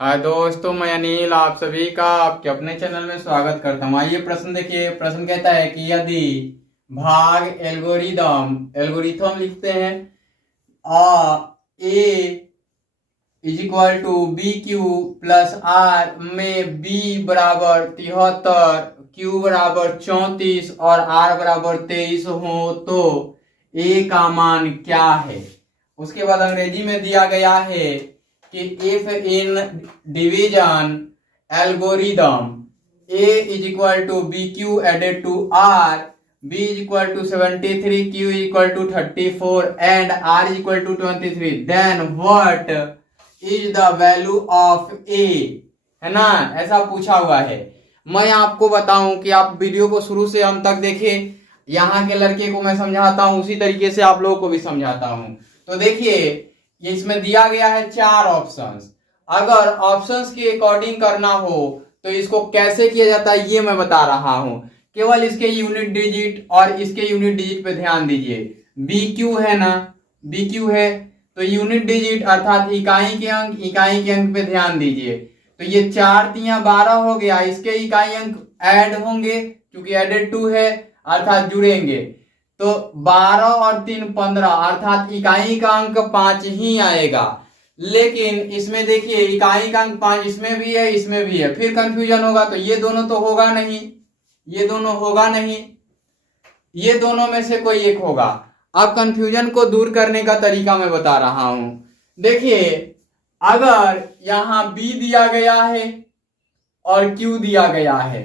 हाय दोस्तों, मैं अनिल आप सभी का आपके अपने चैनल में स्वागत करता हूँ। आइए प्रश्न देखिए। प्रश्न कहता है कि यदि भाग एल्गोरिथम लिखते हैं A is equal to B Q plus R में बी बराबर 73, क्यू बराबर 34 और आर बराबर 23 हो तो ए का मान क्या है। उसके बाद अंग्रेजी में दिया गया है कि if in division algorithm a is equal to B Q added to R, b is equal to 73, q is equal to 34 and r is equal to 23, then what is the value of a, है ना। ऐसा पूछा हुआ है। मैं आपको बताऊं कि आप वीडियो को शुरू से अंत तक देखें। यहाँ के लड़के को मैं समझाता हूं उसी तरीके से आप लोगों को भी समझाता हूं। तो देखिए, ये इसमें दिया गया है 4 ऑप्शंस। अगर ऑप्शंस के अकॉर्डिंग करना हो तो इसको कैसे किया जाता है ये मैं बता रहा हूं। केवल इसके यूनिट डिजिट और इसके यूनिट डिजिट पे ध्यान दीजिए। बी क्यू है ना, बी क्यू है तो यूनिट डिजिट अर्थात इकाई के अंक पे ध्यान दीजिए। तो ये 4 3 12 हो गया। इसके इकाई अंक ऐड होंगे क्योंकि एडेड 2 है अर्थात जुड़ेंगे। तो 12 और 3 15 अर्थात इकाई का अंक 5 ही आएगा। लेकिन इसमें देखिए इकाई का अंक 5 इसमें भी है इसमें भी है, फिर कंफ्यूजन होगा। तो ये दोनों तो होगा नहीं, ये दोनों होगा नहीं, ये दोनों में से कोई एक होगा। अब कंफ्यूजन को दूर करने का तरीका मैं बता रहा हूं। देखिए, अगर यहां बी दिया गया है और क्यू दिया गया है,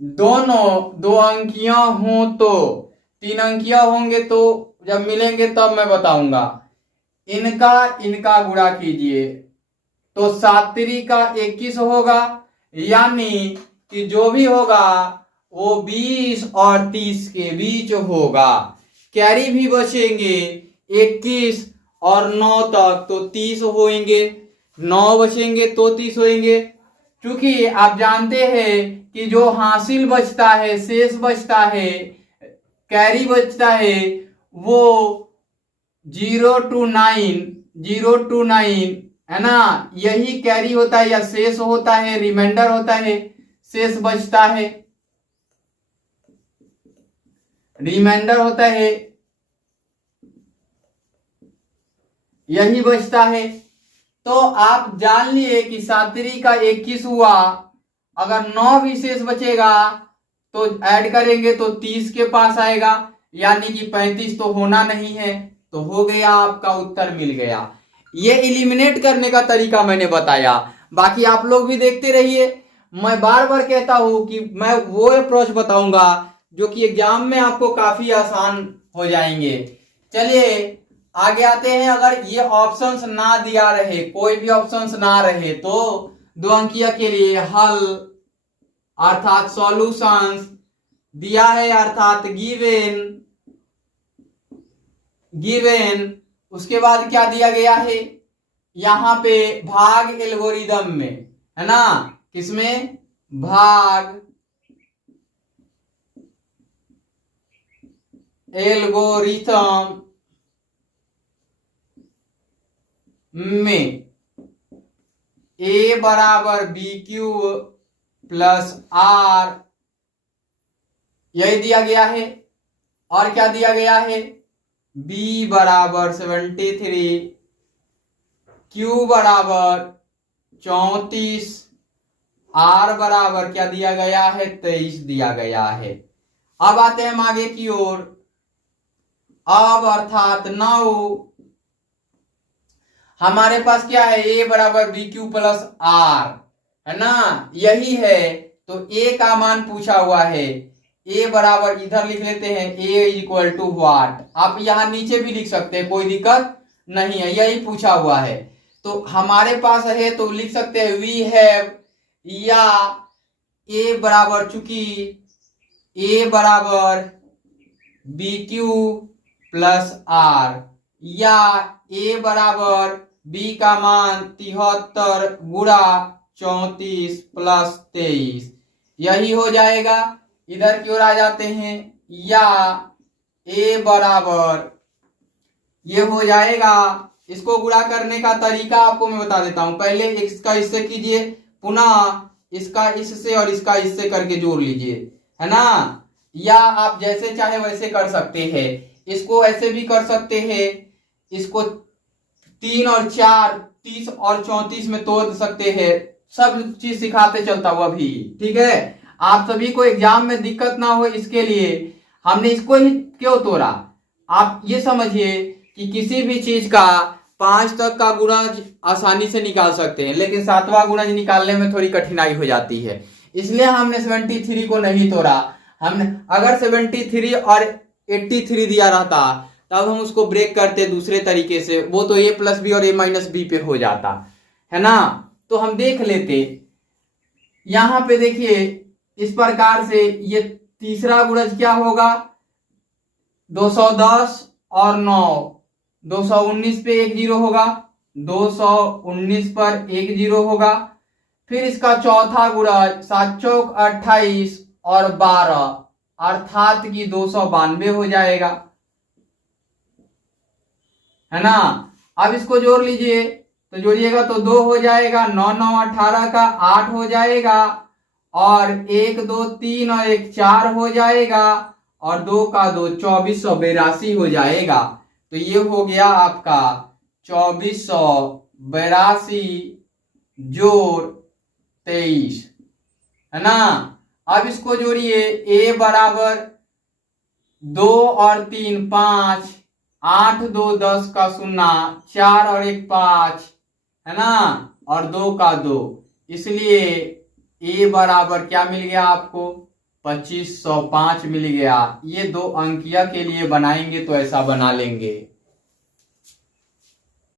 दोनों 2 अंकियां हो तो 3 अंकिया होंगे तो जब मिलेंगे तब मैं बताऊंगा। इनका गुणा कीजिए तो 7 3 का 21 होगा, यानी कि जो भी होगा वो 20 और 30 के बीच होगा। कैरी भी बचेंगे 21 और 9 तक तो 30 होंगे, 9 बचेंगे तो 30 होंगे। क्योंकि आप जानते हैं कि जो हासिल बचता है, शेष बचता है, कैरी बचता है वो 0 to 9 है ना। यही कैरी होता है या शेष होता है, रिमाइंडर होता है, शेष बचता है, रिमाइंडर होता है, यही बचता है। तो आप जान लिए कि 7 3 का 21 हुआ। अगर 9 भी शेष बचेगा तो ऐड करेंगे तो 30 के पास आएगा, यानी कि 35 तो होना नहीं है। तो हो गया, आपका उत्तर मिल गया। ये एलिमिनेट करने का तरीका मैंने बताया, बाकी आप लोग भी देखते रहिए। मैं बार बार कहता हूं कि मैं वो अप्रोच बताऊंगा जो कि एग्जाम में आपको काफी आसान हो जाएंगे। चलिए आगे आते हैं। अगर ये ऑप्शंस ना दिया रहे, कोई भी ऑप्शंस ना रहे, तो 2 अंकीय के लिए हल अर्थात सॉल्यूशंस दिया है अर्थात गिवन। उसके बाद क्या दिया गया है यहां पे भाग एल्गोरिदम में, है ना। किसमें? भाग एल्गोरिथम में a बराबर बी क्यू प्लस आर, यही दिया गया है। और क्या दिया गया है? b बराबर 73, q बराबर 34, r बराबर क्या दिया गया है? 23 दिया गया है। अब आते हैं हम आगे की ओर। अब अर्थात 9 हमारे पास क्या है? a बराबर बी क्यू प्लस आर, है ना, यही है। तो a का मान पूछा हुआ है। a बराबर इधर लिख लेते हैं, a is equal to what. आप यहां नीचे भी लिख सकते हैं, कोई दिक्कत नहीं है, यही पूछा हुआ है। तो हमारे पास है तो लिख सकते हैं वी हैव, या a बराबर, चूंकि a बराबर बी क्यू प्लस आर, या a बराबर b का मान 73 गुणा 34 प्लस 23, यही हो जाएगा। इधर की ओर आ जाते हैं, या a बराबर ये हो जाएगा इसको गुणा करने का तरीका आपको मैं बता देता हूं। पहले इसका इससे कीजिए, पुनः इसका इससे और इसका इससे करके जोड़ लीजिए, है ना। या आप जैसे चाहे वैसे कर सकते हैं, इसको ऐसे भी कर सकते हैं, इसको 3 और 4 30 और 34 में तोड़ सकते हैं। सब चीज सिखाते चलता हुआ भी, ठीक है। आप सभी को एग्जाम में दिक्कत ना हो इसके लिए हमने इसको ही क्यों तोड़ा। आप ये समझिए कि किसी भी चीज का 5 तक का गुणज आसानी से निकाल सकते हैं, लेकिन 7वां गुणज निकालने में थोड़ी कठिनाई हो जाती है, इसलिए हमने 73 को नहीं तोड़ा। हमने अगर 73 और 83 दिया रहता तब हम उसको ब्रेक करते दूसरे तरीके से, वो तो a प्लस बी और a माइनस बी पे हो जाता, है ना। तो हम देख लेते, यहां पे देखिए इस प्रकार से ये तीसरा गुणज क्या होगा, 210 और 9, 219 पे 1 0 होगा, 219 पर 1 0 होगा। फिर इसका चौथा गुणज 7 चौक 28 और 12 अर्थात कि 292 हो जाएगा, है ना। अब इसको जोड़ लीजिए, तो जोड़िएगा तो 2 हो जाएगा, 9 9 18 का 8 हो जाएगा, और 1 2 3 और 1 4 हो जाएगा, और 2 का 2 2482 हो जाएगा। तो ये हो गया आपका 2482 जोड़ 23, है ना। अब इसको जोड़िए, a बराबर 2 और 3 5, 8 2 10 का 0, 4 और 1 5, है ना, और 2 का 2, इसलिए a बराबर क्या मिल गया आपको, 2505 मिल गया। ये 2 अंकिया के लिए बनाएंगे तो ऐसा बना लेंगे।